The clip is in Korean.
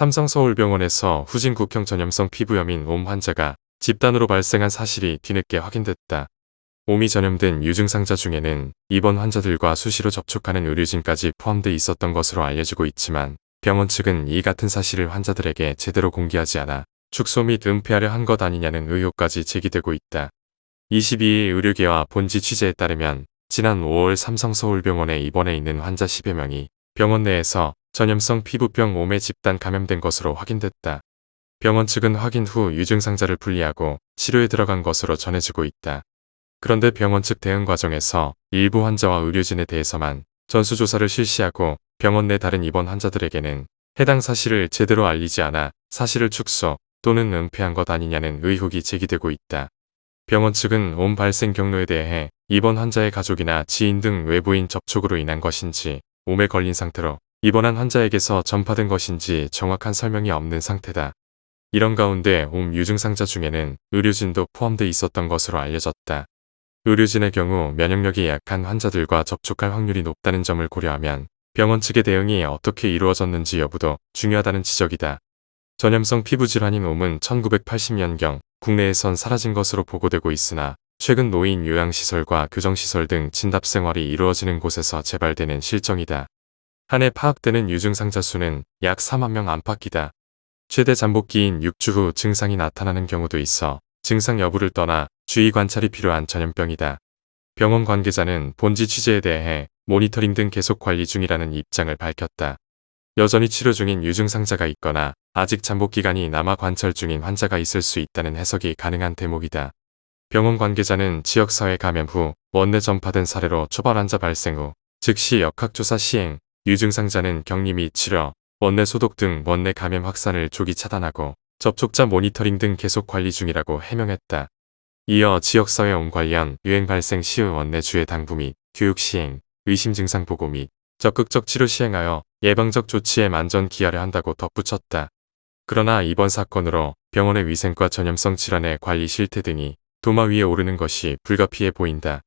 삼성서울병원에서 후진국형 전염성 피부염인 옴 환자가 집단으로 발생한 사실이 뒤늦게 확인됐다. 옴이 전염된 유증상자 중에는 입원 환자들과 수시로 접촉하는 의료진까지 포함돼 있었던 것으로 알려지고 있지만 병원 측은 이 같은 사실을 환자들에게 제대로 공개하지 않아 축소 및 은폐하려 한 것 아니냐는 의혹까지 제기되고 있다. 22일 의료계와 본지 취재에 따르면 지난 5월 삼성서울병원에 입원해 있는 환자 10여 명이 병원 내에서 전염성 피부병 옴에 집단 감염된 것으로 확인됐다. 병원 측은 확인 후 유증상자를 분리하고 치료에 들어간 것으로 전해지고 있다. 그런데 병원 측 대응 과정에서 일부 환자와 의료진에 대해서만 전수조사를 실시하고 병원 내 다른 입원 환자들에게는 해당 사실을 제대로 알리지 않아 사실을 축소 또는 은폐한 것 아니냐는 의혹이 제기되고 있다. 병원 측은 옴 발생 경로에 대해 입원 환자의 가족이나 지인 등 외부인 접촉으로 인한 것인지 옴에 걸린 상태로 입원한 환자에게서 전파된 것인지 정확한 설명이 없는 상태다. 이런 가운데 옴 유증상자 중에는 의료진도 포함돼 있었던 것으로 알려졌다. 의료진의 경우 면역력이 약한 환자들과 접촉할 확률이 높다는 점을 고려하면 병원 측의 대응이 어떻게 이루어졌는지 여부도 중요하다는 지적이다. 전염성 피부질환인 옴은 1980년경 국내에선 사라진 것으로 보고되고 있으나 최근 노인 요양시설과 교정시설 등 진답생활이 이루어지는 곳에서 재발되는 실정이다. 한 해 파악되는 유증상자 수는 약 4만 명 안팎이다. 최대 잠복기인 6주 후 증상이 나타나는 경우도 있어 증상 여부를 떠나 주의 관찰이 필요한 전염병이다. 병원 관계자는 본지 취재에 대해 모니터링 등 계속 관리 중이라는 입장을 밝혔다. 여전히 치료 중인 유증상자가 있거나 아직 잠복기간이 남아 관찰 중인 환자가 있을 수 있다는 해석이 가능한 대목이다. 병원 관계자는 지역사회 감염 후 원내 전파된 사례로 초발 환자 발생 후 즉시 역학조사 시행, 유증상자는 격리 및 치료, 원내 소독 등 원내 감염 확산을 조기 차단하고 접촉자 모니터링 등 계속 관리 중이라고 해명했다. 이어 지역사회 옴 관련 유행 발생 시의 원내 주의 당부 및 교육 시행, 의심 증상 보고 및 적극적 치료 시행하여 예방적 조치에 만전 기하려 한다고 덧붙였다. 그러나 이번 사건으로 병원의 위생과 전염성 질환의 관리 실태 등이 도마 위에 오르는 것이 불가피해 보인다.